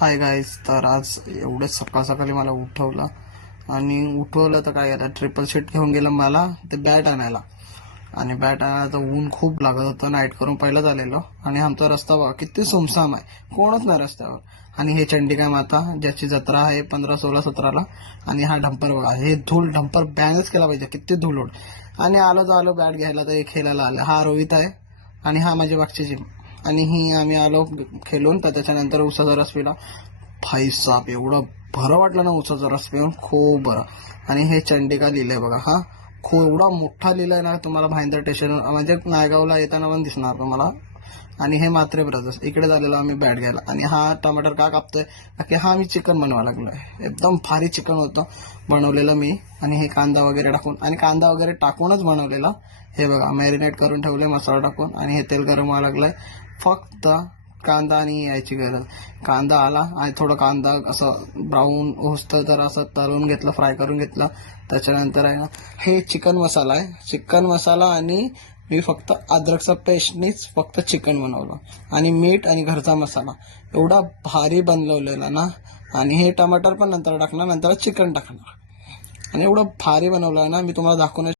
Hi guys. तर आज एवढंच सकाळ सकाळी मला उठवलं तर काय आता ट्रिपल शीट घेऊन गेलं मला ते बॅट आणायला. आणि बॅट आणायला तर ऊन खूप लागत होतं. नाईट करून पहिलं झालेलो आणि आमचा रस्ता बघा किती सुमसाम आहे, कोणच नाही रस्त्यावर. आणि हे चंडिका माता ज्याची जत्रा आहे 15, 16, 17ला. आणि हा डंपर बघा, हे धूल डंपर बॅनच केला पाहिजे, किती धूल उड. आणि आलो बॅट घ्यायला तर खेळायला आलं. हा रोहित आहे आणि हा माझी मागची जिम. आणि ही आम्ही आलो खेळून. तर त्याच्यानंतर उसाचा रस पिला. भाई साहेब एवढं बरं वाटलं ना उसाचा रस पिऊन, खूप बरं. आणि हे चंडिका लिहिलंय बघा, हा खूप एवढा मोठा लिहिलाय ना, तुम्हाला भाईंदर स्टेशन म्हणजे नायगावला येताना पण दिसणार तुम्हाला. आणि हे मात्रे ब्रदर्स इकडे झालेलो आम्ही बॅट घ्यायला. आणि हा टमाटर का कापतोय की हा मी चिकन बनवायला लागलोय. एकदम भारी चिकन होतं बनवलेलं मी. आणि हे कांदा वगैरे टाकून, आणि कांदा वगैरे टाकूनच बनवलेला. हे बघा मॅरिनेट करून ठेवले मसाला टाकून. आणि हे तेल गरम व्हायला लागलंय. फक्त कांदा आणि यायची गरज. कांदा आला आणि थोडं कांदा असं ब्राऊन होतं तर असं तळून घेतलं, फ्राय करून घेतलं. त्याच्यानंतर आहे ना हे चिकन मसाला आहे. चिकन मसाला आणि मी फक्त अद्रकचा पेस्टनीच फक्त चिकन बनवलं. आणि मीठ आणि घरचा मसाला एवढा भारी बनवलेला ना. आणि हे टमाटर पण नंतर टाकणार, नंतर चिकन टाकणार. आणि एवढं भारी बनवलं ना, मी तुम्हाला दाखवणार.